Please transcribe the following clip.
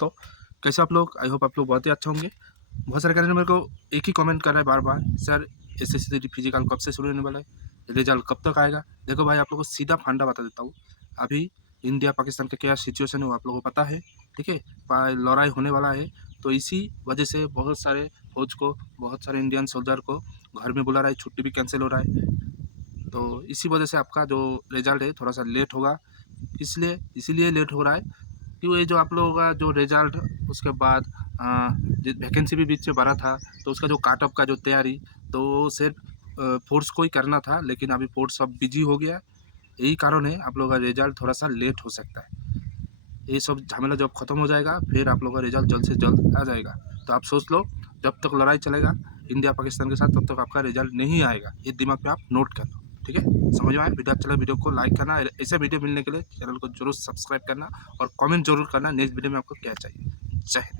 दोस्तों, कैसे आप लोग? आई होप आप लोग बहुत ही अच्छा होंगे। बहुत सारे कैंडिडेट मेरे को एक ही कमेंट कर रहा है बार-बार, सर एसएससी फिजिकल कब से शुरू होने वाला है? रिजल्ट कब तक आएगा? देखो भाई, आप लोगों को सीधा फंडा बता देता हूँ। अभी इंडिया पाकिस्तान का क्या सिचुएशन है वो आप लोगों को पता है, ठीक है? लड़ाई होने वाला है, तो इसी वजह से बहुत सारे फौज को, बहुत सारे इंडियन सोल्जर को घर में बुला रहा है, छुट्टी भी कैंसिल हो रहा है। तो इसी वजह से आपका जो रिजल्ट है थोड़ा-सा लेट होगा। इसीलिए लेट हो रहा है कि ये जो आप लोगों का जो रिजल्ट, उसके बाद वैकेंसी भी बीच में भरा था, तो उसका जो कट ऑफ का जो तैयारी, तो वो सिर्फ फोर्स को ही करना था, लेकिन अभी फोर्स सब बिजी हो गया। यही कारण है आप लोगों का रिजल्ट थोड़ा सा लेट हो सकता है। ये सब झमेला जब खत्म हो जाएगा, फिर आप लोगों का रिजल्ट जल्द से जल्द आ जाएगा। तो आप सोच लो, जब तक लड़ाई चलेगा इंडिया पाकिस्तान के साथ, तब तक आपका रिजल्ट नहीं आएगा। ये दिमाग में आप नोट कर लो, ठीक है? समझ में आया? वीडियो अच्छा लगा, वीडियो को लाइक करना, ऐसे वीडियो मिलने के लिए चैनल को जरूर सब्सक्राइब करना और कमेंट जरूर करना नेक्स्ट वीडियो में आपको क्या चाहिए। जय हिंद।